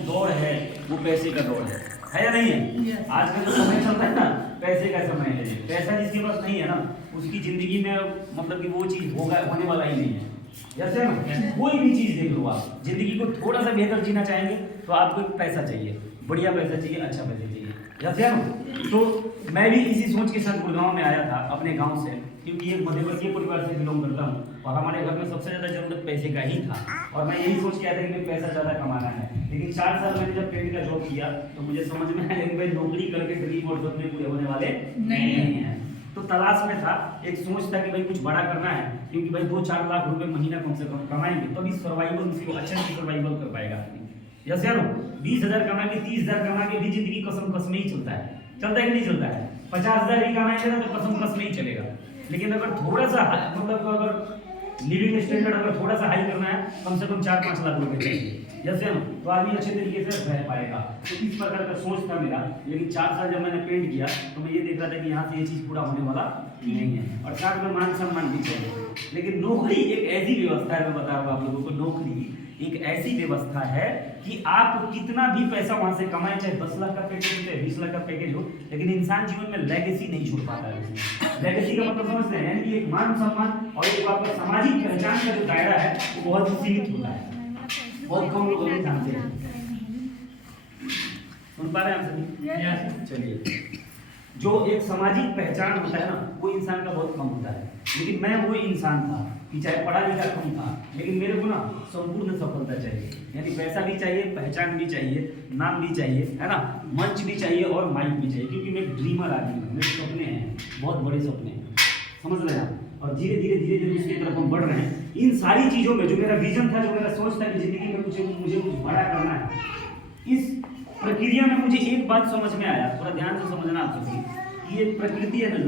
जो दौड़ है वो पैसे का दौड़ है या नहीं है? आज का जो समय चल रहा है ना, पैसे का समय है। पैसा जिसके पास नहीं है ना, उसकी जिंदगी में मतलब कि वो चीज होने वाला ही नहीं है। जैसे ना कोई भी चीज देख लो, आप जिंदगी को थोड़ा सा बेहतर जीना चाहेंगे तो आपको पैसा चाहिए, बढ़िया पैसा चाहिए, अच्छा पैसा चाहिए। जैसे ना, तो मैं भी इसी सोच के साथ गुड़गांव में आया था अपने गांव से, क्योंकि ये मध्यवर्गीय परिवार से बिलोंग करता हूँ और हमारे घर में सबसे ज़्यादा जरूरत पैसे का ही था। और मैं यही सोच के आया था कि पैसा ज़्यादा कमाना है। लेकिन 4 साल मैंने जब पेंट का जॉब किया तो मुझे समझ में आया कि भाई नौकरी करके ड्रीम और सपने पूरे होने वाले नहीं हैं। तो तलाश में था, एक सोच था कि भाई कुछ बड़ा करना है, क्योंकि भाई 2-4 लाख रुपए महीना कम से कम कमाएंगे तभी सर्वाइवल, उसको अच्छे से सर्वाइवल कर पाएगा। जैसे यार 20,000 कमा के 30,000 कमा के भी जिंदगी कसम कस में ही चलता है कि नहीं चलता है? 50,000 भी कमाएंगे ना तो कसम कस में ही चलेगा। लेकिन अगर थोड़ा सा मतलब अगर लिविंग स्टैंडर्ड अगर थोड़ा सा हाई करना है, कम से कम 4-5 लाख रुपए चाहिए, जैसे ना, तो आदमी अच्छे तरीके से रह पाएगा। तो इस प्रकार का सोच था मेरा। लेकिन 4 साल जब मैंने पेंट किया तो मैं ये देख रहा था कि यहाँ से ये चीज़ पूरा होने वाला नहीं है, और साथ में मान सम्मान भी चाहिए। लेकिन नौकरी एक ऐसी व्यवस्था है, मैं बता रहा हूँ आप लोगों को, नौकरी एक ऐसी व्यवस्था है कि आप कितना भी पैसा वहां से कमाए, चाहे 10 लाख का पैकेज हो, चाहे 20 लाख का पैकेज हो, लेकिन इंसान जीवन में लेगेसी नहीं छोड़ पाता है। लेगेसी का मतलब समझते हैं, यानी कि एक मान सम्मान और एक आपका सामाजिक पहचान का जो दायरा है वो बहुत ही सीमित होता है, बहुत कम लोग जानते हैं। सुन पा रहे हैं आप सभी? चलिए, जो एक सामाजिक पहचान होता है ना, वो इंसान का बहुत कम होता है। लेकिन मैं वो इंसान था कि चाहे पढ़ा लिखा कम था, लेकिन मेरे को ना संपूर्ण सफलता चाहिए, यानी पैसा भी चाहिए, पहचान भी चाहिए, नाम भी चाहिए, है ना, मंच भी चाहिए और माइक भी चाहिए, क्योंकि मैं ड्रीमर आदमी हूँ। मेरे सपने हैं, बहुत बड़े सपने हैं, समझ रहे हैं आप? और धीरे धीरे उसकी तरफ हम बढ़ रहे हैं। इन सारी चीज़ों में जो मेरा विजन था, जो मेरा सोच था कि जिंदगी में मुझे कुछ बड़ा करना है, इस प्रक्रिया में मुझे एक बात समझ में आया, थोड़ा ध्यान से समझना आप सभी, कि ये प्रकृति है ना,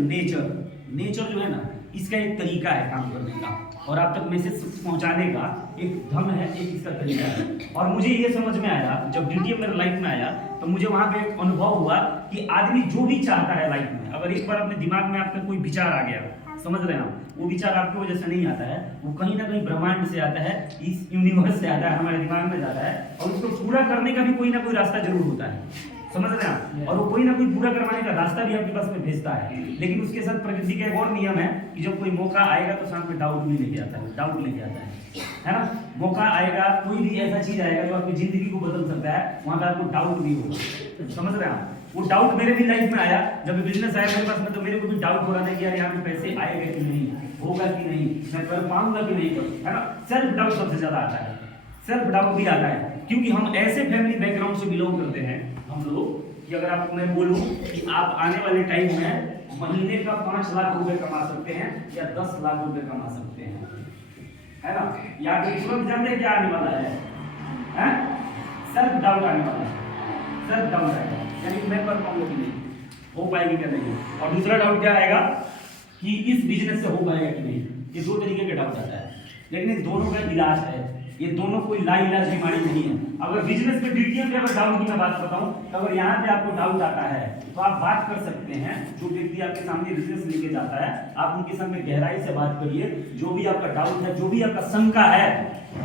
नेचर जो है ना, इसका एक तरीका है काम करने का और आप तक मैसेज पहुंचाने का एक ढंग है, एक इसका तरीका है। और मुझे ये समझ में आया जब ड्यूटी मेरे लाइफ में आया, तो मुझे वहां पे एक अनुभव हुआ कि आदमी जो भी चाहता है लाइफ में, अगर एक बार अपने दिमाग में आपका कोई विचार आ गया, समझ रहे हैं, वो विचार आपकी वजह से नहीं आता है, वो कहीं ना कहीं ब्रह्मांड से आता है, इस यूनिवर्स से आता है, हमारे दिमाग में जाता है, और उसको पूरा करने का भी कोई ना कोई रास्ता जरूर होता है, समझ रहे हैं? और वो कोई ना कोई पूरा करवाने का रास्ता भी आपके पास में भेजता है। लेकिन उसके साथ प्रकृति का एक और नियम है कि जब कोई मौका आएगा तो साथ में डाउट भी लेके आता है, डाउट लेके आता है ना? मौका आएगा, कोई भी ऐसा चीज आएगा जो आपकी जिंदगी को बदल सकता है, वहां पर आपको डाउट भी होगा, समझ रहे हैं आप? वो डाउट मेरे भी लाइफ में आया, जब बिजनेस आया मेरे पास में, तो मेरे को भी डाउट हो रहा था कि यार यहाँ पे पैसे आएगा कि नहीं, होगा कि नहीं, मैं कर पाऊंगा कि नहीं, है ना? सेल्फ डाउट सबसे ज्यादा आता है, सेल्फ डाउट भी आता है, क्योंकि हम ऐसे फैमिली बैकग्राउंड से बिलोंग करते हैं हम लोग, कि अगर आपको मैं बोलूं कि आप आने वाले टाइम में महीने का 5 लाख रुपए कमा सकते हैं या 10 लाख रुपए कमा सकते हैं, है ना? या तुरंत जानते हैं क्या आने वाला है? सेल्फ डाउट आने वाला है, सेल्फ डाउट आएगा, यानी मैं कर पाऊंगा कि नहीं, हो पाएगी क्या नहीं। और दूसरा डाउट क्या आएगा कि इस बिजनेस से हो पाएगा कि नहीं। ये 2 तरीके के डाउट आता है, लेकिन इन दोनों का इलाज है, ये दोनों कोई लाइलाज बीमारी नहीं है। अगर बिजनेस में ड्यूटी पे अगर डाउट की मैं बात बताऊं, तो अगर यहाँ पे आपको डाउट आता है तो आप बात कर सकते हैं, जो व्यक्ति आपके सामने बिजनेस लेके जाता है, आप उनके सामने गहराई से बात करिए, जो भी आपका डाउट है, जो भी आपका शंका है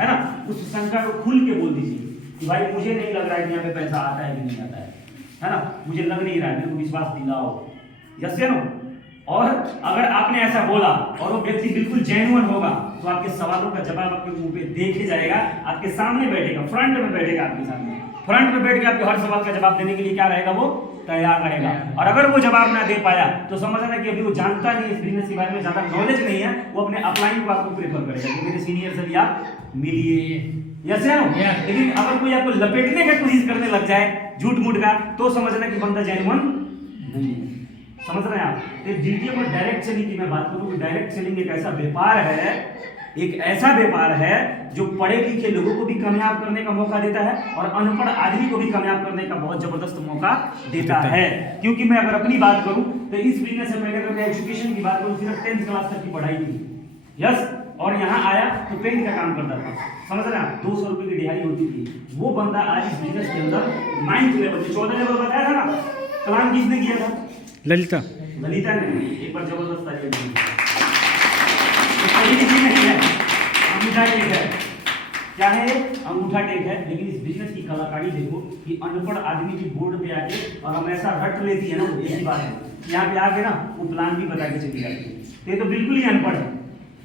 ना, उस शंका को खुल के बोल दीजिए कि भाई मुझे नहीं लग रहा है कि यहाँ पे पैसा आता है कि नहीं आता है ना, मुझे लग नहीं रहा है, मेरे को विश्वास दिलाओ, यस या नो। और अगर आपने ऐसा बोला और वो व्यक्ति बिल्कुल जेन्युइन होगा, तो आपके सवालों का जवाब आपके मुंह पे देखे जाएगा, आपके सामने बैठेगा, फ्रंट में बैठेगा, आपके सामने फ्रंट में बैठ के आपके हर सवाल का जवाब देने के लिए क्या रहेगा, वो तैयार रहेगा। और अगर वो जवाब ना दे पाया तो समझना कि अभी वो जानता नहीं, इस बिजनेस के बारे में ज्यादा नॉलेज नहीं है, वो अपने अपलाइन को आपको प्रेफर करेगा कि मेरे सीनियर से भी आप मिलिए, यस या नो। लेकिन अगर कोई आपको लपेटने का कोशिश करने लग जाए झूठ मूठ का, तो समझना कि बंदा जेन्युइन नहीं है, समझ रहे हैं आप? तो डीटीए पर डायरेक्ट सेलिंग की मैं बात करूं, डायरेक्ट सेलिंग एक ऐसा व्यापार है, एक ऐसा व्यापार है जो पढ़े लिखे लोगों को भी कामयाब करने का मौका देता है और अनपढ़ आदमी को भी कामयाब करने का बहुत जबरदस्त मौका देता है। क्योंकि मैं अगर अपनी बात करूं तो इस बिजनेस से पहले अगर मैं एजुकेशन की बात करूं, सिर्फ 10th क्लास तक की पढ़ाई थी, यस, और यहाँ आया तो पेंट का काम करता था, समझ रहे हैं? 200 रुपए की दिहाड़ी होती थी। वो बंदा आज इस बिजनेस के अंदर 9th लेवल से 14 लेवल बताया था ना, कलाम किसने किया था? ललिता ने। एक बार जबरदस्त तालियां दी। क्या है, अंगूठा टेक है, लेकिन इस बिजनेस की कलाकारी देखो कि अनपढ़ आदमी भी बोर्ड पे आके और हम ऐसा रट लेती है ना, वो एक ही बात है, यहाँ पे आके ना वो प्लान भी बता के चली जाती है। ये तो बिल्कुल ही अनपढ़ है।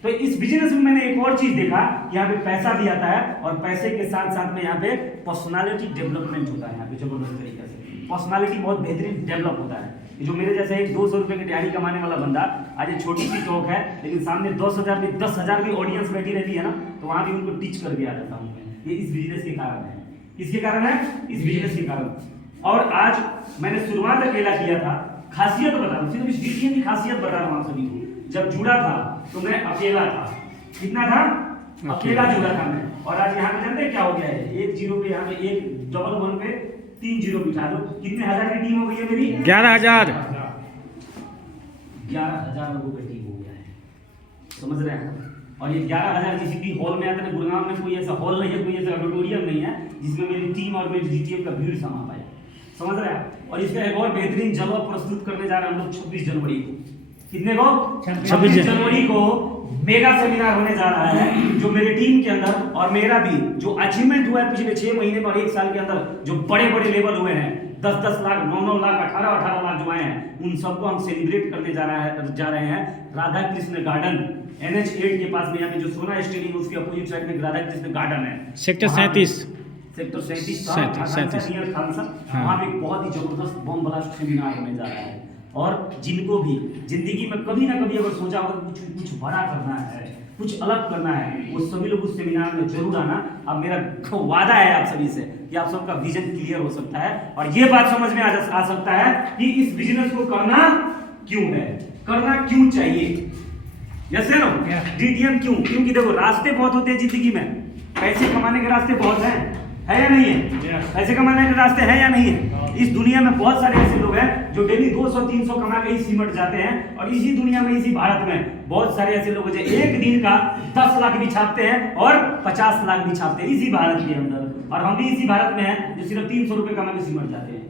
तो इस बिजनेस में मैंने एक और चीज देखा, यहाँ पे पैसा भी आता है और पैसे के साथ साथ में यहाँ पे पर्सनालिटी डेवलपमेंट होता है। यहाँ पे जबरदस्त तरीके से पर्सनालिटी बहुत बेहतरीन डेवलप होता है। जो मेरे जैसे एक 200 रुपए की दिहाड़ी कमाने वाला बंदा, आज ये छोटी सी टॉक है लेकिन सामने 10,000 में 10,000 की ऑडियंस बैठी रहती है ना, तो वहां भी उनको टीच करके आ जाता हूँ मैं। ये इस बिजनेस के कारण है। किसके कारण है? इस बिजनेस के कारण। और आज मैंने शुरुआत अकेला किया था। खासियत बता रहा हूँ, सिर्फ इस वीडियो की खासियत बता रहा हूँ आप सभी को। जब जुड़ा था तो मैं अकेला था। कितना था? अकेला जुड़ा था मैं। और आज यहाँ पे जानते हैं क्या हो गया है? एक जीरो पे यहाँ पे एक डबल वन पे 3 जीरो बिठा दो, कितने हजार की टीम हो गई है मेरी? 11,000। 11,000 लोगों की टीम हो गया है। समझ रहे हैं? और ये 11,000 किसी भी हॉल में आता है। गुड़गांव में कोई ऐसा हॉल नहीं है, कोई ऐसा ऑडिटोरियम नहीं है जिसमें मेरी टीम और मेरी जीटीएम का भीड़ समा पाए। समझ रहे हैं? और इसका एक और बेहतरीन जवाब प्रस्तुत करने जा रहे हैं हम लोग 26 जनवरी को। कितने को? 26 जनवरी को मेगा सेमिनार होने जा रहा है, जो मेरे टीम के अंदर और मेरा भी जो अचीवमेंट हुआ है पिछले 6 महीने में और 1 साल के अंदर, जो बड़े बड़े लेवल हुए हैं, 10-10 लाख, 9-9 लाख, 18-18 लाख जो आए हैं, उन सबको हम सेलिब्रेट करने जा रहे हैं राधा कृष्ण गार्डन NH8 के पास में। यहाँ पे जो सोना स्टेडियम उसके अपोजिट साइड में राधा कृष्ण गार्डन है, सेक्टर 37 खालसा। वहाँ पे बहुत ही जबरदस्त बम ब्लास्ट सेमिनार होने जा रहा है। और जिनको भी जिंदगी में कभी ना कभी अगर सोचा होगा कुछ बड़ा करना है, कुछ अलग करना है, वो सभी लोग उस सेमिनार में जरूर आना। अब मेरा वादा है आप सभी से कि आप सबका विजन क्लियर हो सकता है और ये बात समझ में आ सकता है कि इस बिजनेस को करना क्यों है, करना क्यों चाहिए। जैसे ना DTM क्यों? क्योंकि देखो रास्ते बहुत होते हैं जिंदगी में, पैसे कमाने के रास्ते बहुत हैं, है या नहीं है? पैसे कमाने के रास्ते हैं या नहीं है? इस दुनिया में बहुत सारे ऐसे लोग हैं जो डेली 200-300 कमा के ही सिमट जाते हैं। और इसी दुनिया में, इसी भारत में बहुत सारे ऐसे लोग हैं जो एक दिन का 10 लाख भी छापते हैं और 50 लाख भी छापते हैं इसी भारत के अंदर। और हम भी इसी भारत में हैं जो सिर्फ 300 रुपए कमा के सिमट जाते हैं।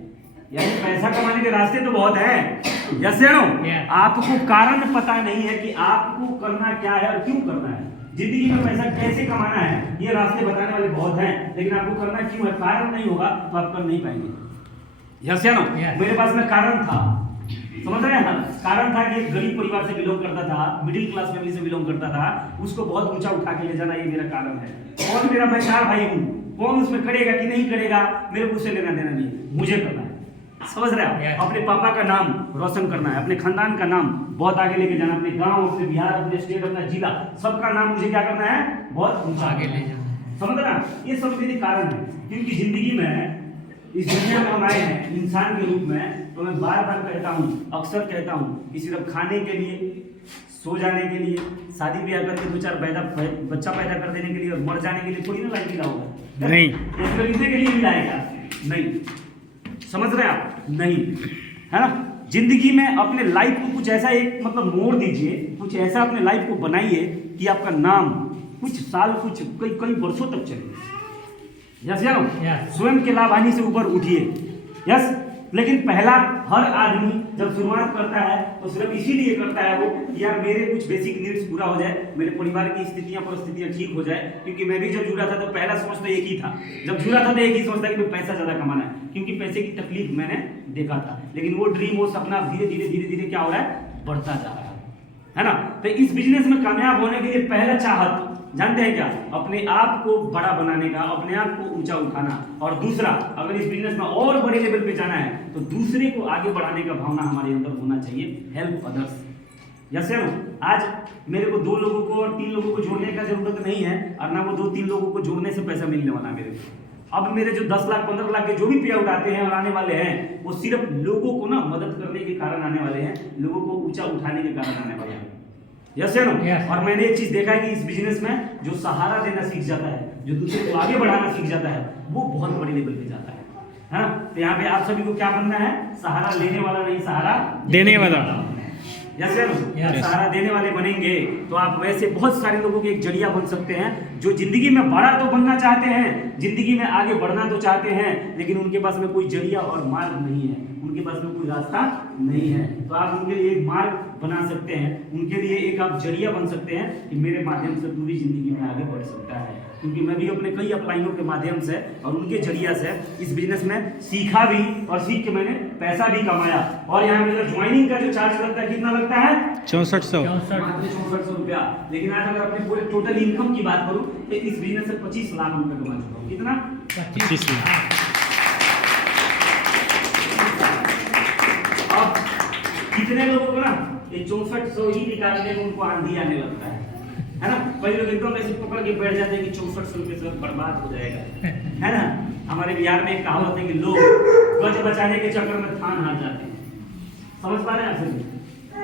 यानी पैसा कमाने के रास्ते तो बहुत हैं। जैसे आपको कारण पता नहीं है कि आपको करना क्या है और क्यों करना है। जिंदगी में पैसा कैसे कमाना है ये रास्ते बताने वाले बहुत हैं, लेकिन आपको करना क्यों है, कारण नहीं होगा तो आप कर नहीं पाएंगे। यस या नो? मेरे पास में कारण था, समझ रहे हैं? कारण था कि एक गरीब परिवार से बिलोंग करता था, मिडिल क्लास फैमिली से बिलोंग करता था, उसको बहुत ऊंचा उठा के ले जाना, ये मेरा कारण है। और मेरा मैं 4 भाई हूँ, कौन उसमें करेगा कि नहीं करेगा मेरे को उससे लेना देना नहीं, मुझे करना है। समझ रहे हैं? अपने पापा का नाम रोशन करना है, अपने खानदान का नाम बहुत आगे लेके जाना, अपने गांव, अपने बिहार, अपने स्टेट, अपना जिला, सबका नाम मुझे क्या करना है, बहुत ऊंचा आगे ले जाना। समझ रहे हैं? ये सब मेरे कारण है। क्योंकि जिंदगी में इस दुनिया में हम आए हैं इंसान के रूप में, तो मैं बार बार कहता हूँ, अक्सर कहता हूँ कि सिर्फ खाने के लिए, सो जाने के लिए, शादी ब्याह करके 2-4 बच्चा पैदा कर देने के लिए और मर जाने के लिए थोड़ी ना लाइफ मिला होगा। नहीं, खरीदने के लिए मिलाएगा नहीं। समझ रहे हैं आप? नहीं, है ना? जिंदगी में अपने लाइफ को कुछ ऐसा एक मतलब मोड़ दीजिए, कुछ ऐसा अपने लाइफ को बनाइए कि आपका नाम कुछ साल, कुछ कई वर्षों तक चले। यस या नो? स्वयं के लाभ हानि से ऊपर उठिए। यस, लेकिन पहला हर आदमी जब शुरुआत करता है तो सिर्फ इसीलिए करता है वो, यार मेरे कुछ बेसिक नीड्स पूरा हो जाए, मेरे परिवार की स्थितियां परिस्थितियां ठीक हो जाए। क्योंकि मैं भी जब जुड़ा था तो पहला सोच तो एक ही था, जब जुड़ा था तो एक ही सोचता कि पैसा ज्यादा कमाना है, क्योंकि पैसे की तकलीफ मैंने देखा था। लेकिन वो ड्रीम, वो सपना धीरे धीरे क्या हो रहा है, बढ़ता जा रहा है ना? तो इस बिजनेस में कामयाब होने के लिए पहला चाहत जानते हैं क्या? अपने आप को बड़ा बनाने का, अपने आप को ऊंचा उठाना। और दूसरा, अगर इस बिजनेस में और बड़े लेवल पे जाना है तो दूसरे को आगे बढ़ाने का भावना हमारे अंदर होना चाहिए, हेल्प अदर्स। जैसे आज मेरे को 2 लोगों को और 3 लोगों को जोड़ने का जरूरत नहीं है, और ना वो 2-3 लोगों को जोड़ने से पैसा मिलने वाला मेरे को। अब मेरे जो 10 लाख 15 लाख के जो भी पे आउट आते हैं और आने वाले हैं, वो सिर्फ लोगों को ना मदद करने के कारण आने वाले हैं, लोगों को ऊंचा उठाने के कारण आने वाले हैं। यस या नो? और मैंने एक चीज देखा है कि इस बिजनेस में जो सहारा देना सीख जाता है, जो दूसरे को आगे बढ़ाना सीख जाता है, वो बहुत बड़े लेवल पे जाता है ना? तो यहाँ पे आप सभी को क्या बनना है? सहारा लेने वाला नहीं, सहारा देने वाला। यस या नो? सहारा देने वाले बनेंगे तो आप वैसे बहुत सारे लोगों के एक जरिया बन सकते हैं, जो जिंदगी में बड़ा तो बनना चाहते हैं जिंदगी में आगे बढ़ना तो चाहते हैं, लेकिन उनके पास में कोई जरिया और मार्ग नहीं है, उनके पास में कोई रास्ता नहीं है। तो आप उनके लिए एक मार्ग बना सकते हैं, उनके लिए एक आप जरिया बन सकते हैं कि मेरे माध्यम से पूरी जिंदगी में आगे बढ़ सकता है। क्योंकि मैं भी अपने कई अपलाइनों के माध्यम से और उनके जरिया से इस बिजनेस में सीखा भी और सीख के मैंने पैसा भी कमाया। और यहाँ मेरा ज्वाइनिंग का जो चार्ज लगता है कितना लगता है? 6400। मात्र 6400 रुपया। लेकिन आज अगर अपने पूरे टोटल इनकम की बात करूं तो इस बिजनेस से 25 लाख रुपए कमा चुका हूं। कितना? 25 लाख। अब कितने लोगों को ना ये 6400 ही निकालने में उनको आंधी आने लगता है ना? कई लोग एकदम ऐसे पकड़ के बैठ जाते हैं कि 6400 रुपये से बर्बाद हो जाएगा, है ना? हमारे बिहार में एक कहावत है कि लोग गज बचाने के चक्कर में थान हार जाते हैं। समझ पा रहे हैं आप सभी?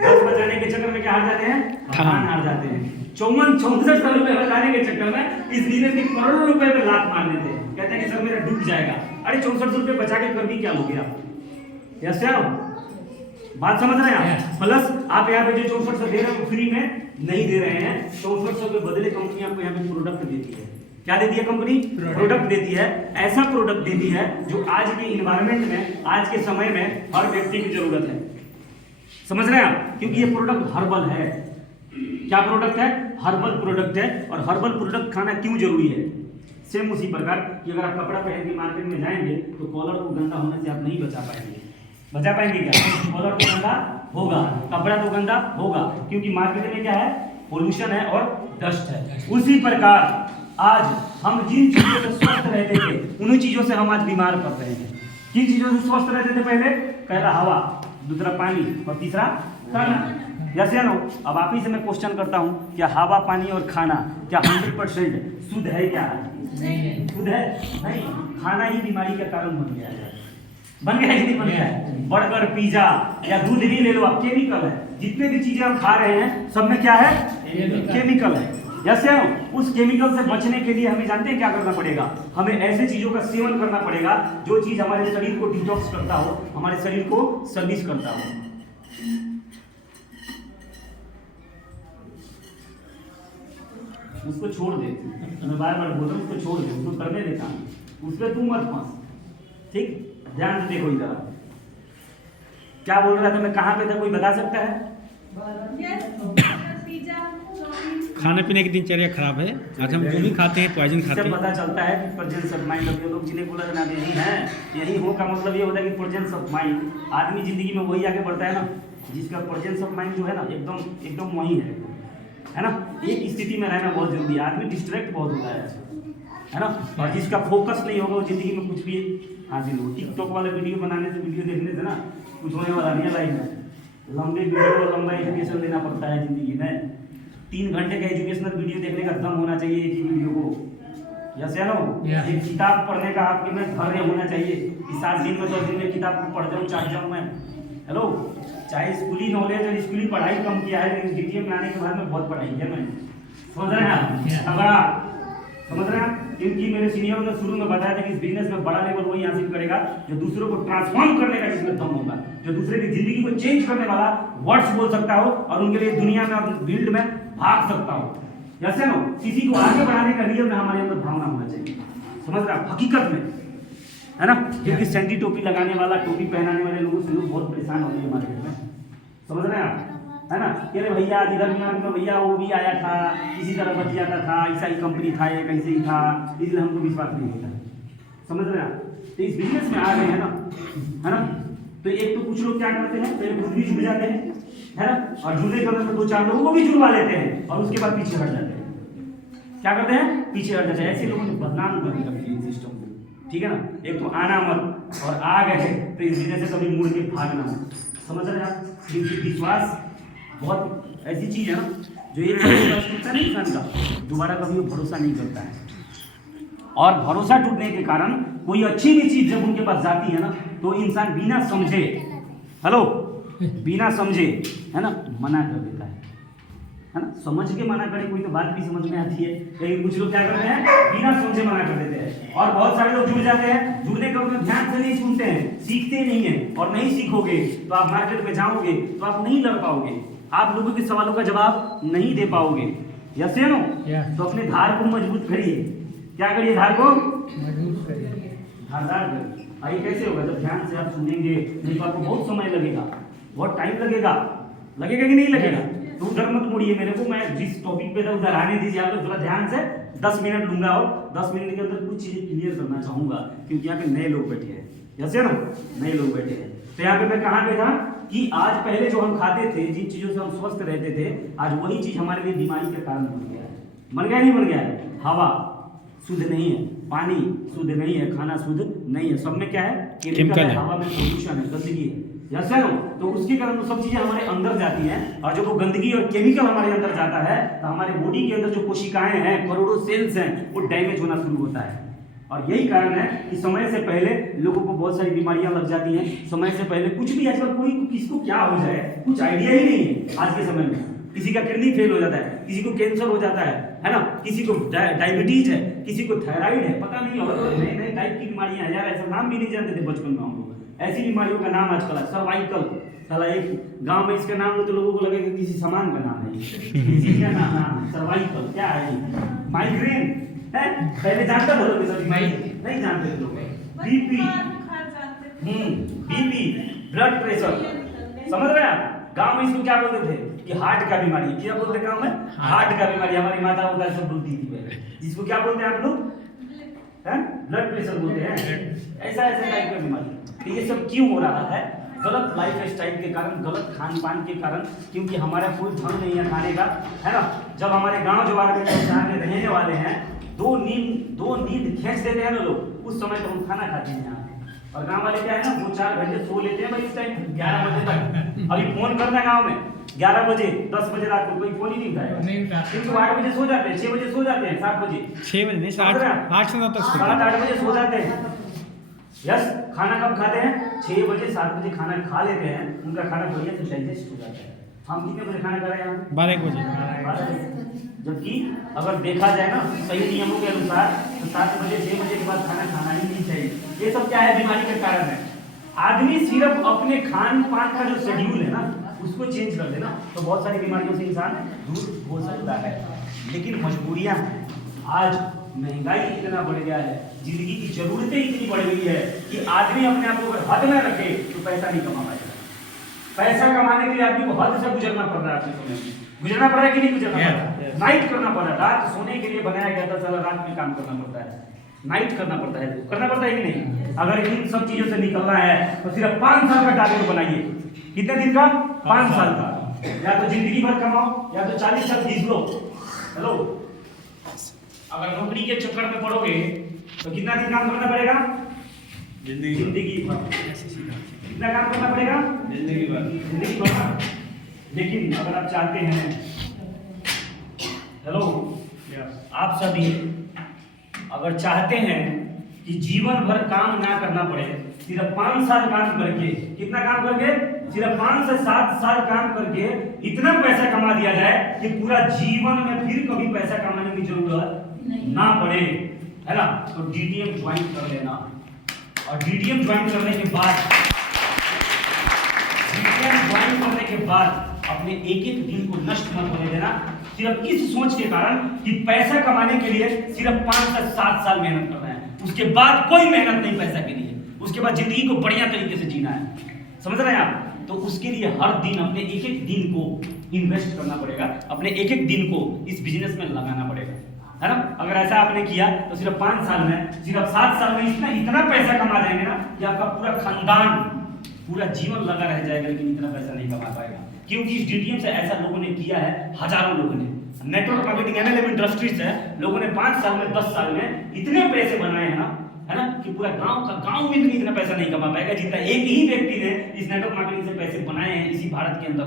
गज बचाने के चक्कर में क्या हार जाते हैं? थान हार जाते हैं। 6400 रुपये बचाने के चक्कर में इस बिजनेस के करोड़ों रुपए में लात मार देते हैं। कहते हैं कि सर मेरा डूब जाएगा। अरे 6400 रुपये बचा के कर भी क्या लोगे आप? यस क्या बात समझ रहे हैं आप? प्लस आप यहाँ पे जो 6400 दे रहे हैं वो फ्री में नहीं दे रहे हैं। 6400 के बदले कंपनी आपको यहाँ पे प्रोडक्ट देती है। क्या देती है कंपनी? प्रोडक्ट देती है। ऐसा प्रोडक्ट देती है जो आज के इन्वायरमेंट में, आज के समय में हर व्यक्ति की जरूरत है। समझ रहे हैं आप? क्योंकि ये प्रोडक्ट हर्बल है। क्या प्रोडक्ट है? हर्बल प्रोडक्ट है। और हर्बल प्रोडक्ट खाना क्यों जरूरी है? सेम उसी प्रकार कि अगर आप कपड़ा पहन के मार्केट में जाएंगे तो कॉलर को गंदा होने से आप नहीं बचा पाएंगे। बचा पाएंगे क्या? कॉलर तो गंदा होगा, कपड़ा तो गंदा होगा, क्योंकि मार्केट में क्या है? पोल्यूशन है और डस्ट है। उसी प्रकार आज हम जिन चीजों से स्वस्थ रहते थे उन्हीं चीजों से हम आज बीमार पड़ रहे हैं। किन चीजों से स्वस्थ रहते थे पहले? पहला हवा, दूसरा पानी और तीसरा खाना। यस या नो? अब आप ही से मैं क्वेश्चन करता हूँ, क्या हवा, पानी और खाना क्या 100% शुद्ध है? क्या शुद्ध है? नहीं। खाना ही बीमारी का कारण बन गया है। बन गया है कि नहीं बन गया है? बर्गर, पिज्जा या दूध भी ले लो आप, केमिकल है। जितने भी चीजें हम खा रहे हैं सब में क्या है? केमिकल है। यस या नो? उस केमिकल से बचने के लिए हमें जानते हैं क्या करना पड़ेगा? हमें ऐसे चीजों का सेवन करना पड़ेगा जो चीज हमारे शरीर को डिटॉक्स करता हो, हमारे शरीर को सर्विस करता हो। उसको छोड़ दे, मैं बार बार बोल रहा हूँ, उसको छोड़ दे, उसको करने देता हूँ, उस पर तू मत फंस। ठीक, ध्यान से देखो इधर। क्या बोल रहा था मैं? कहाँ पे था? कोई बता सकता है? खाने पीने की दिनचर्या खराब है। आज हम जो भी खाते हैं पॉइजन खाते हैं। पता चलता है कि प्रेजेंस ऑफ माइंड, अब ये लोग जिन्हें बोला ना यही है, यही हो का मतलब ये होता है कि प्रेजेंस ऑफ माइंड। आदमी जिंदगी में वही आगे बढ़ता है ना जिसका प्रेजेंस ऑफ माइंड जो है ना एकदम वही है ना? एक स्थिति में रहना बहुत जरूरी है। आदमी डिस्ट्रैक्ट बहुत होता है ना? और जिसका फोकस नहीं होगा वो जिंदगी में कुछ भी हासिल हो। टिकटॉक वाले वीडियो बनाने से, वीडियो देखने से ना कुछ होने वाला नहीं है लाइफ में। लंबे वीडियो को लंबा एजुकेशन देना पड़ता है जिंदगी में। 3 घंटे का एजुकेशनल वीडियो देखने का दम होना चाहिए एक ही वीडियो को। यस या नो? एक किताब पढ़ने का आपके में धैर्य होना चाहिए कि 7 दिन में 10 दिन में किताब को पढ़ जाऊँ, चाट जाऊँ मैं। हेलो, चाहे स्कूली नॉलेज और स्कूली पढ़ाई कम किया है, लेकिन जीटीए में आने के बाद में बहुत पढ़ाई है मैंने। समझ रहे हैं आप? समझ रहे हैं? क्योंकि मेरे सीनियर ने शुरू में बताया था कि इस बिजनेस में बड़ा लेवल वही हासिल करेगा जो दूसरों को ट्रांसफॉर्म करने का जिसमें दम होगा, जो दूसरे की जिंदगी को चेंज करने वाला वर्ड्स बोल सकता हो और उनके लिए दुनिया में और फील्ड में भाग सकता हो। जैसे नो, किसी को आगे बढ़ाने का रियल में हमारे अंदर भावना होना चाहिए। समझ रहे हैं? हकीकत में, है ना? क्योंकि सैंडी टोपी लगाने वाला, टोपी पहनाने वाले लोगों से लोग बहुत परेशान होते हैं मार्केट में। समझ रहे हैं आप? है ना? अरे भैया इधर में भैया वो भी आया था, इसी तरह बच जाता था, ऐसा ही कंपनी था, ये कैसे ही था, इसलिए हमको विश्वास नहीं होता। समझ रहे हैं आप? तो इस बिजनेस में आ गए हैं ना, है ना? तो एक तो कुछ लोग क्या करते हैं, पहले खुद भी जुड़ जाते हैं, है ना? और जुड़ने के बाद 2-4 लोगों को भी जुड़वा लेते हैं और उसके बाद पीछे हट जाते हैं। क्या करते हैं? पीछे हट जाते हैं। ऐसे लोगों को बदनाम करने लगते हैं सिस्टम को। ठीक है ना? एक तो आना मत, और आ गए तो इस बिजनेस से कभी मुड़ के भागना मत। समझ रहे हैं आप? विश्वास बहुत ऐसी चीज है ना जो एक विश्वास टूटता नहीं इंसान का, दोबारा कभी वो भरोसा नहीं करता है। और भरोसा टूटने के कारण कोई अच्छी भी चीज जब उनके पास जाती है ना तो इंसान बिना समझे, हेलो, बिना समझे, है ना, मना कर देता है ना? समझ के मना करे कोई तो बात भी समझ में आती है, लेकिन कुछ लोग क्या करते हैं, बिना समझे मना कर देते हैं। और बहुत सारे लोग जुड़ जाते हैं, जुड़ने के बाद ध्यान से नहीं सुनते हैं, सीखते नहीं है। और नहीं सीखोगे तो आप मार्केट में जाओगे तो आप नहीं लड़ पाओगे, आप लोगों के सवालों का जवाब नहीं दे पाओगे। यस या नो? तो अपने धार को मजबूत करिए। क्या करिए? धार को धारदार गर्मी। ये कैसे होगा? जब ध्यान से आप सुनेंगे, नहीं तो आपको बहुत समय लगेगा, बहुत टाइम लगेगा कि नहीं लगेगा? तो उधर मत मुड़िए मेरे को, मैं जिस टॉपिक पे था उधर आने दीजिए। आप थोड़ा ध्यान से 10 मिनट लूंगा और 10 मिनट के अंदर कुछ चीजें क्लियर करना चाहूंगा, क्योंकि यहाँ पे नए लोग बैठे हैं, जैसे ना नए लोग बैठे हैं। तो यहाँ पे मैं कहाँ पे था कि आज पहले जो हम खाते थे, जिन चीजों से हम स्वस्थ रहते थे, आज वही चीज हमारे लिए बीमारी का कारण बन गया है। बन गया नहीं बन गया है? हवा शुद्ध नहीं है, पानी शुद्ध नहीं है, खाना शुद्ध नहीं है, सब में क्या है? केमिकल है, हवा में पोल्यूशन है, गंदगी है, यस है ना? तो उसके कारण वो सब चीजें हमारे अंदर जाती हैं, और जब वो गंदगी और केमिकल हमारे अंदर जाता है तो हमारे बॉडी के अंदर जो कोशिकाएं हैं, करोड़ों सेल्स हैं, वो डैमेज होना शुरू होता है। और यही कारण है कि समय से पहले लोगों को बहुत सारी बीमारियां लग जाती हैं। समय से पहले कुछ भी, आजकल कोई किसको क्या हो जाए कुछ आइडिया ही नहीं है आज के समय में। किसी का किडनी फेल हो जाता है, किसी को कैंसर हो जाता है ना? किसी को डायबिटीज है, किसी को थायराइड है, पता नहीं, और नए नए टाइप की बीमारियां हैं यार, ऐसा नाम भी नहीं जानते थे बचपन में हम लोग। ऐसी बीमारियों का नाम आजकल है सर्वाइकल। साला एक गांव में इसका नाम हो तो लोगों को लगेगा किसी सामान का नाम है, किसी का नाम सर्वाइकल क्या है? माइग्रेन है, पहले जानते थे लोग, सभी नहीं जानते थे लोग। बीपी, ब्लड प्रेशर, समझ रहे हैं आप? गांव में इसको क्या बोलते थे कि हार्ट का बीमारी। क्या बोलते गांव में? हार्ट का बीमारी। हमारी माता होता सब बोलती थी पहले, जिसको क्या बोलते हैं आप लोग? ब्लड प्रेशर बोलते हैं। ऐसा ऐसा टाइप का बीमारी। तो ये सब क्यों हो रहा है? गलत लाइफ स्टाइल के कारण, गलत खान पान के कारण, क्योंकि हमारा कोई ढंग नहीं है खाने का, है ना? जब हमारे गांव जवार में जहाँ पे रहने वाले हैं, दो नींद खींच देते हैं ना लोग, उस समय तो हम खाना खाते हैं यहाँ। और गांव वाले क्या है ना, 2-4 घंटे सो लेते हैं भाई इस टाइम 11 बजे तक। अभी फोन करना है गांव में 11 बजे 10 बजे रात को, कोई फोन ही नहीं उठाएगा। क्योंकि 8 बजे सो जाते हैं, 6 बजे सो जाते हैं, 7 बजे, 6 बजे नहीं, 8 से 9 तक 7-8 बजे सो जाते हैं। यस, खाना कब खाते हैं? 6 बजे 7 बजे खाना खा लेते हैं, उनका खाना बढ़िया से डाइजेस्ट हो जाता है। हम कितने बजे खाना खा रहे हैं? 12 बजे। जबकि अगर देखा जाए ना सही नियमों के अनुसार तो 7 बजे 6 बजे के बाद खाना खाना ही नहीं चाहिए। ये सब क्या है? बीमारी का कारण है। आदमी सिर्फ अपने खान पान का जो शेड्यूल है ना, उसको चेंज कर देना तो बहुत सारी बीमारियों से इंसान दूर हो सकता है। लेकिन मजबूरियां हैं, आज महंगाई इतना बढ़ गया है, जिंदगी की जरूरतें इतनी बढ़ गई है कि आदमी अपने आप को अगर हद में रखे तो पैसा नहीं कमा पाएगा। पैसा कमाने के लिए आदमी को हद से गुजरना पड़ रहा है। अपने समय में गुजरना पड़ रहा है कि नहीं गुजरना पड़ रहा है? नाइट करना पड़ रहा है। रात सोने के लिए बनाया गया था, साला रात में काम करना पड़ता है, नाइट करना पड़ता है, करना पड़ता है कि नहीं? अगर इन सब चीजों से निकलना है तो सिर्फ 5 साल का टारगेट बनाइए। कितने दिन का? 5 साल का। या तो जिंदगी भर कमाओ या तो 40 साल घींच लो। हेलो, अगर नौकरी के चक्कर में पड़ोगे तो कितना दिन काम करना पड़ेगा? जिंदगी भर। कितना काम करना पड़ेगा? जिंदगी भर। लेकिन अगर आप चाहते हैं, हेलो, आप सभी अगर चाहते हैं कि जीवन भर काम ना करना पड़े, सिर्फ 5 साल काम करके, कितना काम करके? सिर्फ 5 से 7 साल काम करके इतना पैसा कमा दिया जाए कि पूरा जीवन में फिर कभी पैसा कमाने की जरूरत ना पड़े, है ना? तो डीटीएम ज्वाइन कर लेना। और डीटीएम ज्वाइन करने के बाद अपने एक दिन को नष्ट मत होने देना, सिर्फ इस सोच के कारण कि पैसा कमाने के लिए सिर्फ 5 से 7 साल मेहनत करना है, उसके बाद कोई मेहनत नहीं पैसा के लिए, उसके बाद जिंदगी को बढ़िया तरीके से जीना है। समझ रहे हैं आप? तो उसके लिए हर दिन अपने एक दिन को इन्वेस्ट करना पड़ेगा, अपने एक दिन को इस बिजनेस में लगाना पड़ेगा, है ना? अगर ऐसा आपने किया तो सिर्फ 5 साल में, सिर्फ 7 साल में इतना पैसा कमा जाएंगे ना कि आपका पूरा खानदान पूरा जीवन लगा रह जाएगा, लेकिन इतना पैसा नहीं कमा पाएगा। क्योंकि इस डीटीएम से ऐसा लोगों ने किया है, हजारों लोगों ने। नेटवर्क मार्केटिंग एमएलएम इंडस्ट्रीज है, लोगों ने 5 साल में 10 साल में इतने पैसे बनाए हैं ना, है ना, कि पूरा गांव में भी इतना पैसा नहीं कमा पाएगा जितना एक ही व्यक्ति ने इस नेटवर्क मार्केटिंग से पैसे बनाए हैं इसी भारत के अंदर।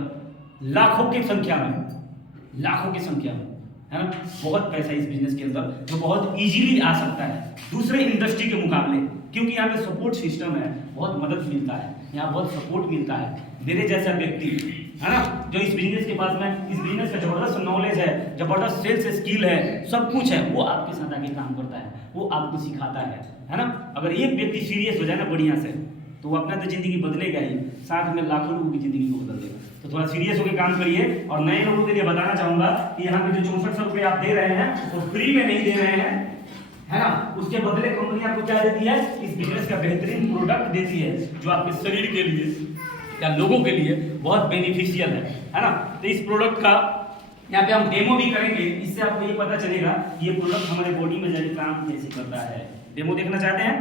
लाखों की संख्या में, है ना? बहुत पैसा इस बिजनेस के अंदर जो बहुत इजीली आ सकता है दूसरे इंडस्ट्री के मुकाबले, क्योंकि यहाँ पे सपोर्ट सिस्टम है, बहुत मदद मिलता है, यहाँ बहुत सपोर्ट मिलता है। मेरे जैसा व्यक्ति, है ना, जो इस बिजनेस के पास में, इस बिजनेस का जबरदस्त नॉलेज है, जबरदस्त सेल्स स्किल है, सब कुछ है, वो आपके साथ आके काम करता है, वो आपको सिखाता है ना? अगर एक व्यक्ति सीरियस हो जाए ना बढ़िया से, तो वो अपना तो जिंदगी बदलेगा ही, साथ में लाखों लोगों की जिंदगी को बदल देगा। तो थोड़ा सीरियस होकर काम करिए। और नए लोगों के लिए बताना चाहूंगा कि यहाँ पे जो 6400 रुपये आप दे रहे हैं वो फ्री में नहीं दे रहे हैं, है ना, उसके बदले कंपनी आपको क्या देती है, इस बिजनेस का बेहतरीन प्रोडक्ट देती है जो आपके शरीर के लिए या लोगों के लिए बहुत बेनिफिशियल है ना। तो इस प्रोडक्ट का यहाँ पे हम डेमो भी करेंगे, इससे आपको ये पता चलेगा कि ये प्रोडक्ट हमारे बॉडी में जाके काम कैसे करता है। डेमो देखना चाहते हैं,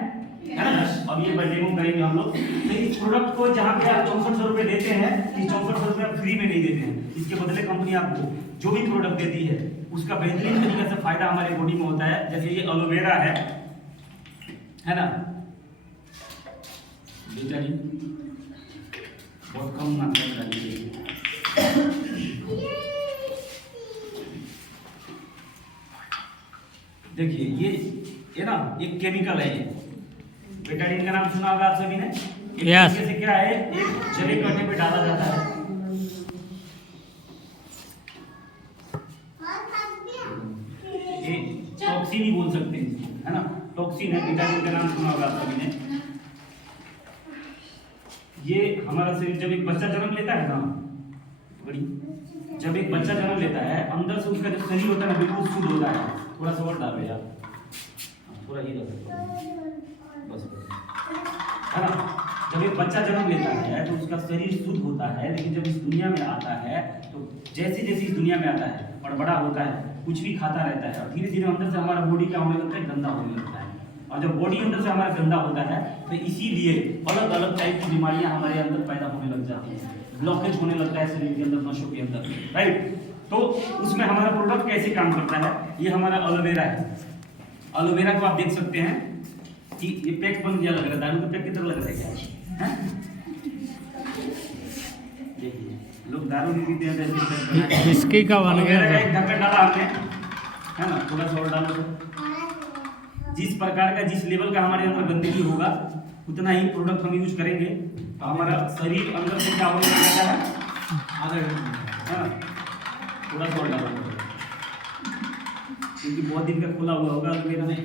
है ना। अब ये डेमो करेंगे हम लोग। तो इस प्रोडक्ट को जहाँ पे आप 6400 रुपये देते हैं, इस 6400 रुपये आप फ्री में नहीं देते हैं, इसके बदले कंपनी आपको जो भी प्रोडक्ट देती है उसका बेहतरीन तरीके से फायदा हमारे बॉडी में होता है। जैसे ये एलोवेरा है ना, बेटा जी बहुत कम मात्रा में डालिए। देखिए ये ना एक केमिकल है, ये बेटाडीन का नाम सुना होगा आप सभी ने। Yes. से क्या है, एक जले कटे पे डाला जाता है। ये टॉक्सिन ही बोल सकते हैं, है ना, टॉक्सिन है। बेटाडीन का नाम सुना होगा आप सभी ने। ये हमारा शरीर जब एक बच्चा जन्म लेता है ना, जब एक बच्चा जन्म लेता है, अंदर से उसका जो शरीर होता है ना बिल्कुल शुद्ध होता है। थोड़ा सा और डालो यार, थोड़ा ही बस, है ना। जब एक बच्चा जन्म लेता है तो उसका शरीर शुद्ध होता है, लेकिन जब इस दुनिया में आता है तो जैसे जैसे इस दुनिया में आता है और बड़ा होता है, कुछ भी खाता रहता है और धीरे धीरे अंदर से हमारा बॉडी क्या होने लगता है, गंदा होने लगता है। और जब बॉडी अंदर से हमारा गंदा होता है तो इसीलिए अलग अलग टाइप की बीमारियां हमारे अंदर पैदा होने लग जाती हैं, ब्लॉकेज होने लगता है शरीर के अंदर, नसों के अंदर, राइट। तो उसमें हमारा प्रोडक्ट कैसे काम करता है, ये हमारा एलोवेरा है। एलोवेरा को आप देख सकते हैं कि ये पैक बन गया, लग रहा है दारू का पैक की तरह लग रहा है क्या, है? देखिए लोग दारू नहीं पीते हैं तो ऐसे विस्की का बन गया था। एक ढक्कन डाला आपने, है ना, थोड़ा सा और डालो तो जिस प्रकार का जिस लेवल का हमारे अंदर गंदगी होगा उतना ही प्रोडक्ट हम यूज करेंगे। हमारा शरीर अंदर से क्या होने लगता है, हाँ थोड़ा सा और डालो क्योंकि बहुत दिन का खुला हुआ होगा मेरा नहीं,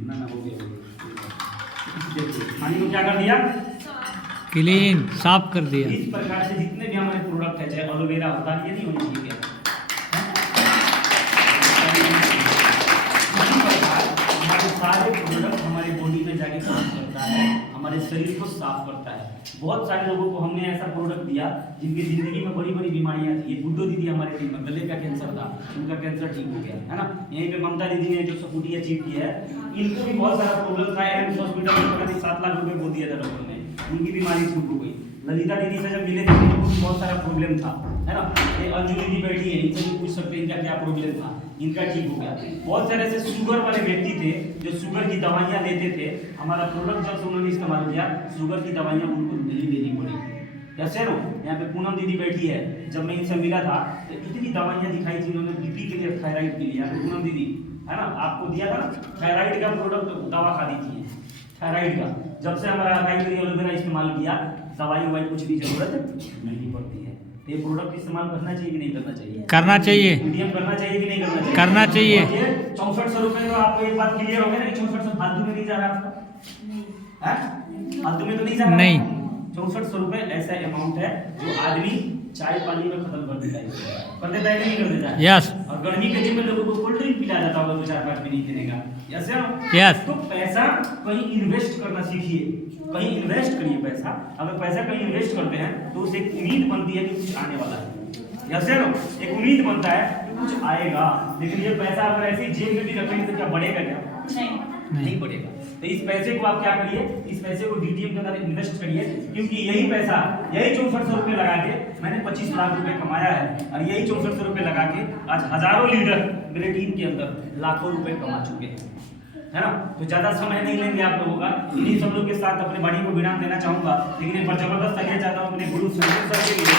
ना हो गया। पानी को क्या कर दिया, क्लीन साफ कर दिया। इस प्रकार से जितने भी हमारे प्रोडक्ट है, चाहे एलोवेरा होता है, ये नहीं होनी चाहिए। सारे प्रोडक्ट हमारे बॉडी में जाके काम करता है, हमारे शरीर को साफ करता है। बहुत सारे लोगों को हमने ऐसा प्रोडक्ट दिया जिनकी जिंदगी में बड़ी बड़ी बीमारियां थी। ये बुड्ढो दीदी हमारे टीम में, गले का कैंसर था, उनका कैंसर ठीक हो गया, है ना। यहीं पे ममता दीदी ने जो सपूटी अचीव की है, इनको भी बहुत सारा प्रॉब्लम था। एम्स हॉस्पिटल में पता नहीं 7 लाख रुपए बोल दिया था डॉक्टर ने, उनकी बीमारी ठीक हो गई। ललिता दीदी से जब मिले थे उनको भी बहुत सारा प्रॉब्लम था, है ना। ये अंजू दीदी बैठी है, इनसे भी पूछ सकते हैं इनका क्या प्रॉब्लम था, इनका ठीक हो गया। बहुत सारे ऐसे शुगर वाले व्यक्ति थे जो शुगर की दवाइयाँ लेते थे, हमारा प्रोडक्ट जब से उन्होंने इस्तेमाल किया शुगर की दवाइयाँ उनको नहीं लेनी पड़ी। कैसे नो, यहाँ पे पूनम दीदी बैठी है, जब मैं इनसे मिला था तो इतनी दवाइयाँ दिखाई थी इन्होंने, बीपी के लिए, थायराइड के लिए। पूनम दीदी, है ना, आपको दिया था थायराइड का प्रोडक्ट, दवा खा दी थी थायराइड का। जब से हमारा एलोवेरा इस्तेमाल किया, दवाई ववाई कुछ भी जरूरत नहीं पड़ती है। तो ये प्रोडक्ट इस्तेमाल करना चाहिए कि नहीं करना चाहिए, करना चाहिए, मीडियम करना चाहिए कि नहीं करना चाहिए, करना चाहिए। 6400 रुपए तो आपको एक बात क्लियर हो गया ना कि 6400 फालतू में नहीं जा रहा आपका, फालतू में तो नहीं जा रहा नहीं। 6400 रुपए ऐसा अमाउंट है जो आदमी चाय पानी में खत्म कर देता है, कर देता है कि नहीं कर देता है। यस। और गर्मी के दिन में लोगों को कोल्ड ड्रिंक पिला जाता होगा 2-4 भी नहीं पीने का, यस यस। तो पैसा कहीं इन्वेस्ट करना सीखिए, कहीं इन्वेस्ट करिए पैसा। अगर पैसा कहीं इन्वेस्ट करते हैं तो उसे एक उम्मीद बनती है कि कुछ आने वाला है, यस एक उम्मीद बनता है कि कुछ आएगा। लेकिन ये पैसा अगर ऐसे जेब में भी रखेंगे तो क्या बढ़ेगा, क्या नहीं बढ़ेगा। तो इस पैसे को आप क्या करिए, इस पैसे को डीटीएम के अंदर इन्वेस्ट करिए, क्योंकि यही पैसा, यही 6400 रुपये लगा के मैंने 25 लाख रुपए कमाया है, और यही 6400 रुपये लगा के आज हजारों लीडर मेरे टीम के अंदर लाखों रुपए कमा चुके हैं, है ना। तो ज्यादा समय नहीं लेंगे आप लोगों का, इन्हीं सब लोग के साथ अपने बड़ी को विराम देना चाहूंगा। लेकिन एक बार जबरदस्त आइए चाहता हूँ अपने गुरु संजय सर के लिए